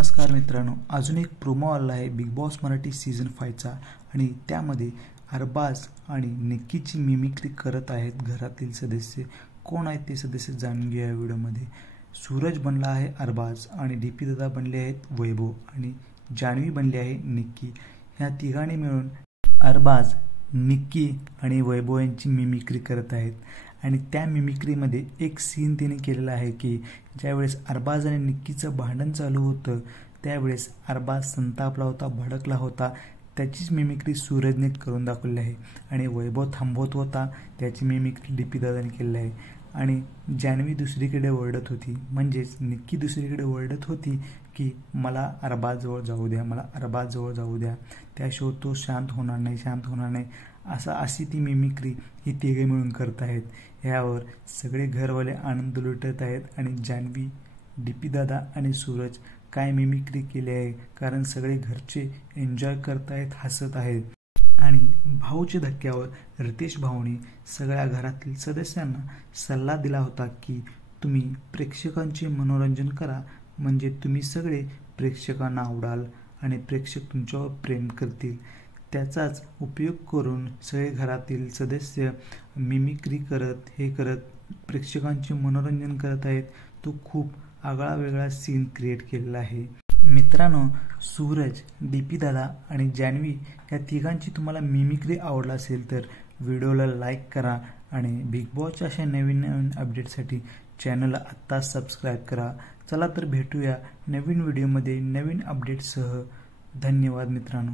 नमस्कार मित्रांनो, अजून एक प्रोमो आला आहे बिग बॉस मराठी सीझन 5 चा आणि त्यामध्ये अरबाज आणि निक्कीची मिमिक्री करत आहेत घरातील सदस्य. कोण आहेत ते सदस्य जाणून घ्या या व्हिडिओमध्ये. सूरज बनला आहे अरबाज आणि डीपी दादा बनले आहेत वैभव आणि जान्हवी बनली आहे निक्की. ह्या तिघांनी मिळून अरबाज, निक्की आणि वैभव यांची मिमिक्री करत आहेत आणि त्या मिमिक्रीमध्ये एक सीन तिने केलेला आहे की ज्यावेळेस अरबाज आणि निक्कीचं भांडण चालू होतं त्यावेळेस अरबाज संतापला होता, भडकला होता. त्याचीच मिमिक्री सूरजने करून दाखवली आहे आणि वैभव थांबवत होता त्याची मिमिक्री डीपी दादाने केलेली आहे. आणि जान्हवी दुसरीकडे ओरडत होती, म्हणजेच निक्की दुसरीकडे ओरडत होती की मला अरबाजजवळ जाऊ द्या, मला अरबाजजवळ जाऊ द्या, त्याशिवाय तो शांत होणार नाही, शांत होणार नाही. अशी ती मिमिक्री ही तिघे मिळून करत आहेत. ह्यावर सगळे घरवाले आनंद लुटत आहेत आणि जान्हवी, डीपी दादा आणि सूरज काय मिमिक्री केली आहे, कारण सगळे घरचे एन्जॉय करत आहेत, हसत आहेत. आणि भाऊच्या धक्क्यावर रितेश भाऊनी सगळ्या घरातील सदस्यांना सल्ला दिला होता की तुम्ही प्रेक्षकांचे मनोरंजन करा, म्हणजे तुम्ही सगळे प्रेक्षकांना आवडाल आणि प्रेक्षक तुमच्यावर प्रेम करतील. त्याचाच उपयोग करून सगळे घरातील सदस्य मिमिक्री करत प्रेक्षकांचे मनोरंजन करत आहेत. तो खूप आगळा वेगळा सीन क्रिएट केलेला आहे. मित्रांनो, सूरज, डीपी दादा आणि जान्हवी या तिघांची तुम्हाला मिमिक्री आवडला असेल तर व्हिडिओला लाईक करा आणि बिग बॉसच्या अशा नवीन नवीन अपडेटसाठी चॅनलला आत्ताच सबस्क्राईब करा. चला तर भेटूया नवीन व्हिडिओमध्ये नवीन अपडेटसह. धन्यवाद मित्रांनो.